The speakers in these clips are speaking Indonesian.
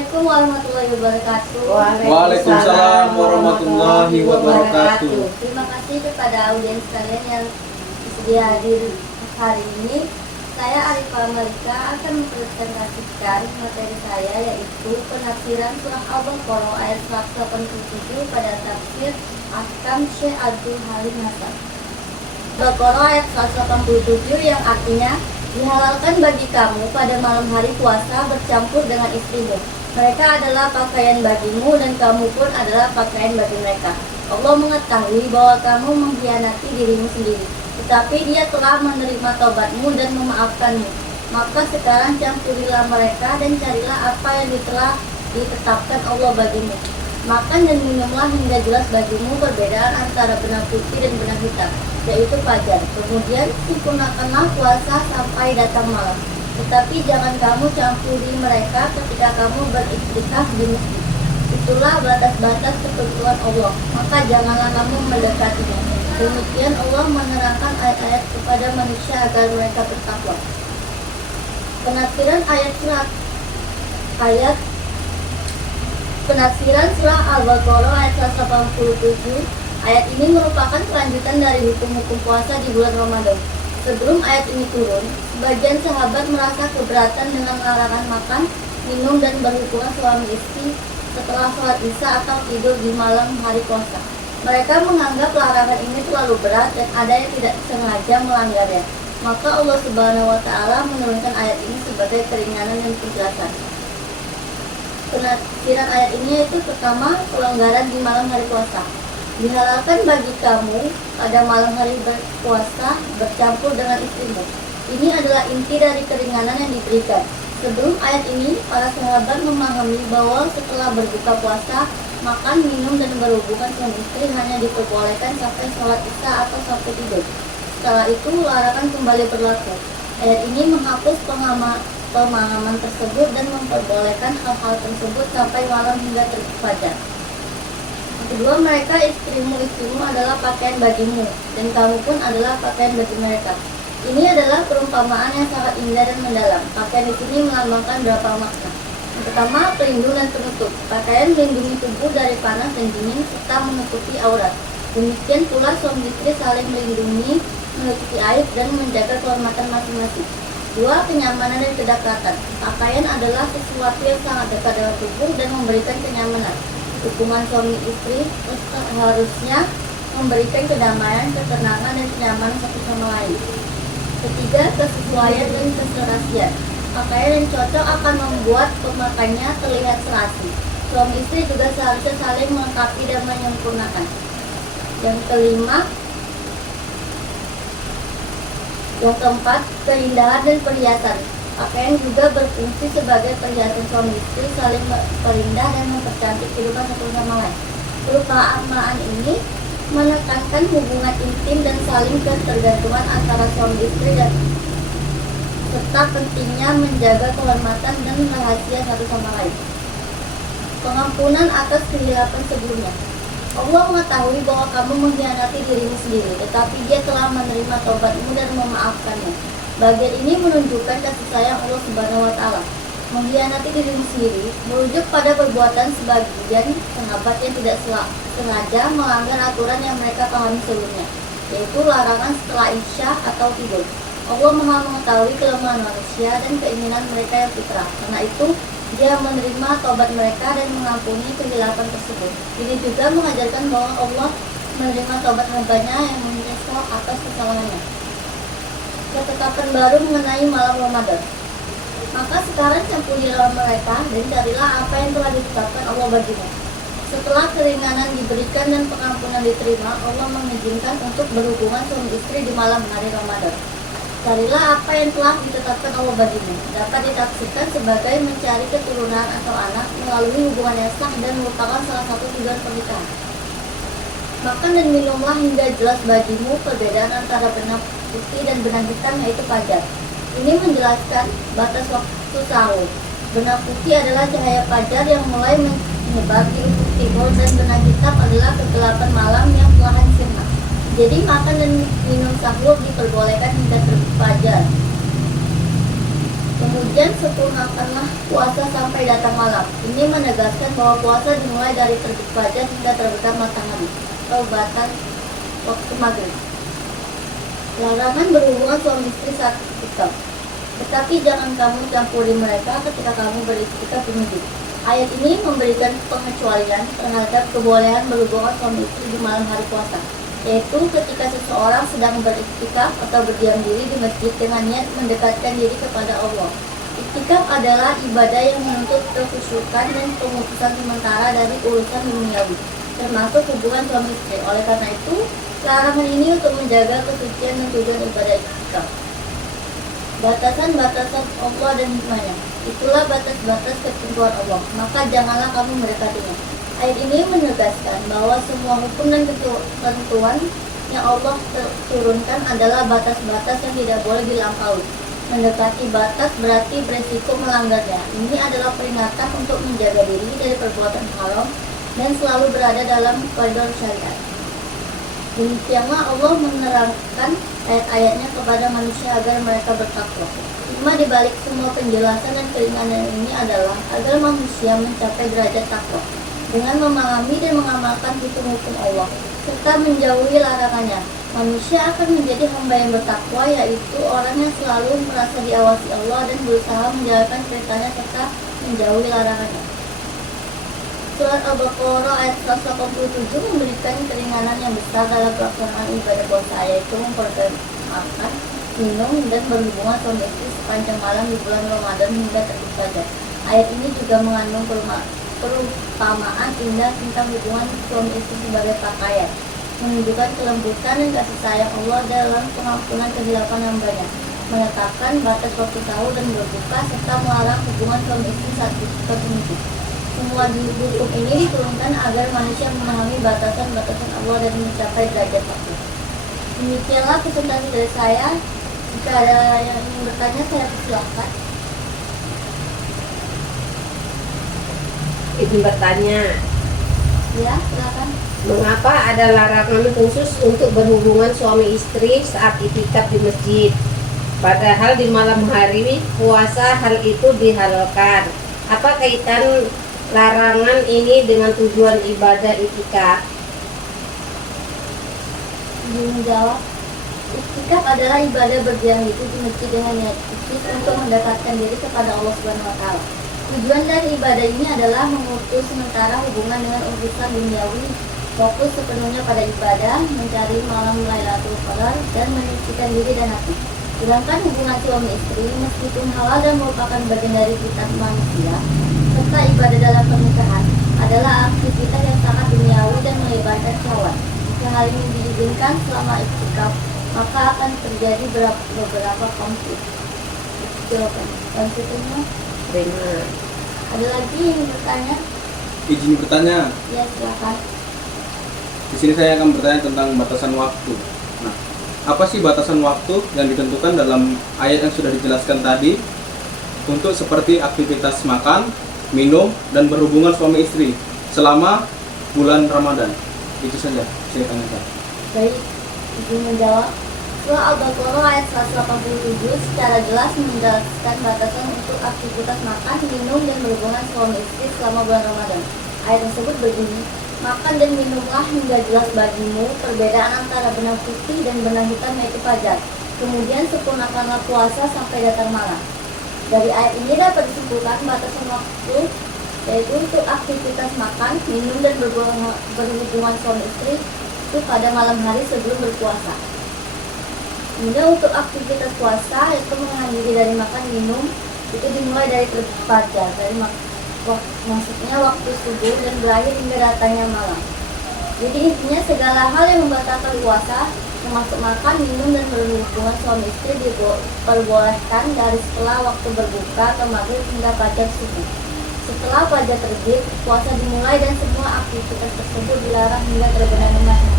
Assalamualaikum warahmatullahi wabarakatuh. Waalaikumsalam warahmatullahi wabarakatuh. Terima kasih kepada audiens kalian yang bersedia hadir hari ini. Saya Arifah Malika akan mempresentasikan materi saya, yaitu penafsiran surah Al-Baqarah ayat 187 pada tafsir Ahkam Syekh Abdul Halim Hasan. Al-Baqarah ayat 187 yang artinya, dihalalkan bagi kamu pada malam hari puasa bercampur dengan istrimu. Mereka adalah pakaian bagimu dan kamu pun adalah pakaian bagi mereka. Allah mengetahui bahwa kamu mengkhianati dirimu sendiri, tetapi Dia telah menerima taubatmu dan memaafkanmu. Maka sekarang campurilah mereka dan carilah apa yang telah ditetapkan Allah bagimu. Makan dan minumlah hingga jelas bagimu perbedaan antara benang putih dan benang hitam, yaitu fajar. Kemudian sempurnakanlah puasa sampai datang malam. Tetapi jangan kamu campuri mereka ketika kamu beriktikaf di masjid. Itulah batas-batas ketentuan Allah, maka janganlah kamu mendekatinya. Demikian Allah menerangkan ayat-ayat kepada manusia agar mereka bertakwa. Penafsiran surah Al-Baqarah ayat 187. Ayat ini merupakan kelanjutan dari hukum-hukum puasa di bulan Ramadan. Sebelum ayat ini turun, sebagian sahabat merasa keberatan dengan larangan makan, minum, dan berhubungan suami istri setelah sholat isya atau tidur di malam hari puasa. Mereka menganggap larangan ini terlalu berat dan ada yang tidak sengaja melanggarnya. Maka Allah Subhanahu wa Ta'ala menurunkan ayat ini sebagai keringanan dan penjelasan. Penafsiran ayat ini yaitu pertama, pelonggaran di malam hari puasa. Dihalalkan bagi kamu pada malam hari berpuasa bercampur dengan istrimu. Ini adalah inti dari keringanan yang diberikan. Sebelum ayat ini, para sahabat memahami bahwa setelah berbuka puasa, makan, minum, dan berhubungan suami istri hanya diperbolehkan sampai sholat isya atau sampai tidur. Setelah itu, larangan kembali berlaku. Ayat ini menghapus pemahaman tersebut dan memperbolehkan hal-hal tersebut sampai malam hingga terbit fajar. Kedua, mereka istrimu adalah pakaian bagimu, dan kamu pun adalah pakaian bagi mereka. Ini adalah perumpamaan yang sangat indah dan mendalam. Pakaian di sini melambangkan beberapa makna. Yang pertama, pelindung dan penutup. Pakaian melindungi tubuh dari panas dan dingin serta menutupi aurat. Demikian pula suami istri saling melindungi, menutupi aib dan menjaga kehormatan masing-masing. Dua, kenyamanan dan kedekatan. Pakaian adalah sesuatu yang sangat dekat dengan tubuh dan memberikan kenyamanan. Hubungan suami istri harusnya memberikan kedamaian, ketenangan, dan kenyamanan satu sama lain. Ketiga, kesesuaian dan keserasian. Pakaian yang cocok akan membuat pemakainya terlihat serasi. Suami istri juga seharusnya saling melengkapi dan menyempurnakan. Yang keempat, keindahan dan perhiasan. Pakaian juga berfungsi sebagai perhiasan suami istri, saling memperindah dan mempercantik kehidupan satu sama lain. Perumpamaan ini menekankan hubungan intim dan saling ketergantungan antara suami istri dan serta pentingnya menjaga kehormatan dan rahasia satu sama lain. Pengampunan atas kehilapan sebelumnya. Allah mengetahui bahwa kamu mengkhianati dirimu sendiri, tetapi Dia telah menerima taubatmu dan memaafkannya. Bagian ini menunjukkan kasih sayang Allah Subhanahu wa Ta'ala. Mengkhianati dirimu sendiri merujuk pada perbuatan sebagian sahabat yang tidak sengaja melanggar aturan yang mereka pahami sebelumnya, yaitu larangan setelah isya atau tidur. Allah Maha mengetahui kelemahan manusia dan keinginan mereka yang fitrah. Karena itu, Dia menerima taubat mereka dan mengampuni kehilapan tersebut. Ini juga mengajarkan bahwa Allah menerima taubat hambanya yang menyesal atas kesalahannya. Ketetapan baru mengenai malam Ramadan. Maka sekarang campurilah mereka dan carilah apa yang telah ditetapkan Allah bagimu. Setelah keringanan diberikan dan pengampunan diterima, Allah mengizinkan untuk berhubungan suami istri di malam hari Ramadan. Carilah apa yang telah ditetapkan Allah bagimu. Dapat ditafsirkan sebagai mencari keturunan atau anak melalui hubungan yang sah dan merupakan salah satu tujuan pernikahan. Makan dan minumlah hingga jelas bagimu perbedaan antara benang putih dan benang hitam, yaitu fajar. Ini menjelaskan batas waktu sahur. Benang putih adalah cahaya fajar yang mulai menyebar di ufuk timur dan benang hitam adalah kegelapan malam yang perlahan sirna. Jadi makan dan minum sahur diperbolehkan hingga terbit fajar. Kemudian Kemudian sempurnakanlah puasa sampai datang malam. Ini menegaskan bahwa puasa dimulai dari terbit fajar hingga terbenam matahari atau batas waktu maghrib. Larangan berhubungan suami istri saat iktikaf. Tetapi jangan kamu campuri mereka ketika kamu beriktikaf di masjid. Ayat ini memberikan pengecualian terhadap kebolehan berhubungan suami istri di malam hari puasa, yaitu ketika seseorang sedang beriktikaf atau berdiam diri di masjid dengan niat mendekatkan diri kepada Allah. Iktikaf adalah ibadah yang menuntut kekhusyukan dan pemutusan sementara dari urusan duniawi, termasuk hubungan suami istri. Oleh karena itu, larangan ini untuk menjaga kesucian dan tujuan ibadah iktikaf. Batasan-batasan Allah dan hikmahnya, itulah batas-batas ketentuan Allah, maka janganlah kamu mendekatinya. Ayat ini menegaskan bahwa semua hukum dan ketentuan yang Allah turunkan adalah batas-batas yang tidak boleh dilampaui. Mendekati batas berarti beresiko melanggarnya. Ini adalah peringatan untuk menjaga diri dari perbuatan haram dan selalu berada dalam koridor syariat. Demikianlah Allah menerangkan ayat-ayatnya kepada manusia agar mereka bertakwa. Hikmah dibalik semua penjelasan dan keringanan ini adalah agar manusia mencapai derajat takwa dengan memahami dan mengamalkan hukum-hukum Allah serta menjauhi larangannya. Manusia akan menjadi hamba yang bertakwa, yaitu orang yang selalu merasa diawasi Allah dan berusaha menjalankan perintahnya serta menjauhi larangannya. Surat Al-Baqarah ayat 187 memberikan keringanan yang besar dalam pelaksanaan ibadah puasa, yaitu memperkenalkan minum dan berhubungan suami istri sepanjang malam di bulan Ramadan hingga terbit fajar. Ayat ini juga mengandung perumpamaan indah tentang hubungan suami istri sebagai pakaian, menunjukkan kelembutan dan kasih sayang Allah dalam pengampunan kehilapan hambanya, menetapkan batas waktu sahur dan berbuka, serta melarang hubungan suami istri saat berkumpul. Semua hukum ini diturunkan agar manusia memahami batasan-batasan Allah dan mencapai derajat takwa. Demikianlah presentasi dari saya. Jika ada yang ingin bertanya, saya persilakan. Ibu bertanya, Ya, silakan. mengapa ada larangan khusus untuk berhubungan suami istri saat iktikaf di masjid? Padahal di malam hari puasa hal itu dihalalkan. Apa kaitan larangan ini dengan tujuan ibadah iktikaf? Menjawab, iktikaf adalah ibadah berdiam diri di masjid dengan niat khusus untuk mendekatkan diri kepada Allah Subhanahu wa Ta'ala. Tujuan dari ibadah ini adalah memutus sementara hubungan dengan urusan duniawi, fokus sepenuhnya pada ibadah, mencari malam Lailatul Qadar, dan menyucikan diri dan hati. Sedangkan hubungan suami istri, meskipun halal dan merupakan bagian dari fitrah manusia, serta ibadah dalam pernikahan, adalah aktivitas yang sangat duniawi dan melibatkan syahwat. Jika hal ini diizinkan selama iktikaf, maka akan terjadi beberapa konflik. Jawaban konfliknya. Terima. Ada lagi yang bertanya? Izin bertanya. Ya, silakan. Di sini saya akan bertanya tentang batasan waktu. Nah, apa sih batasan waktu yang ditentukan dalam ayat yang sudah dijelaskan tadi untuk seperti aktivitas makan, minum, dan berhubungan suami istri selama bulan Ramadan? Itu saja saya tanyakan. Baik, izin menjawab. Surah Al-Baqarah ayat 187 secara jelas menjelaskan batasan untuk aktivitas makan, minum, dan berhubungan suami istri selama bulan Ramadan. Ayat tersebut begini, makan dan minumlah hingga jelas bagimu perbedaan antara benang putih dan benang hitam, yaitu fajar. Kemudian sempurnakanlah puasa sampai datang malam. Dari ayat ini dapat disimpulkan batasan waktu, yaitu untuk aktivitas makan, minum, dan berhubungan suami istri itu pada malam hari sebelum berpuasa. Kemudian untuk aktivitas puasa itu menahan diri dari makan minum itu dimulai dari terbit fajar, dari maksudnya waktu subuh dan berakhir hingga datangnya malam. Jadi intinya segala hal yang membatalkan puasa termasuk makan, minum, dan berhubungan suami istri diperbolehkan dari setelah waktu berbuka atau maghrib hingga fajar subuh. Setelah fajar terbit, puasa dimulai dan semua aktivitas tersebut dilarang hingga terbenam matahari.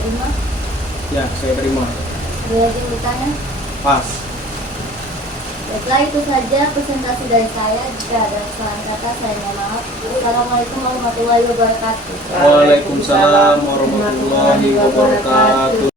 Terima? Ya, saya terima. Ada lagi yang bertanya? Pas. Baiklah, itu saja presentasi dari saya. Jika ada kesalahan kata, saya mohon maaf. Assalamualaikum warahmatullahi wabarakatuh. Waalaikumsalam warahmatullahi wabarakatuh.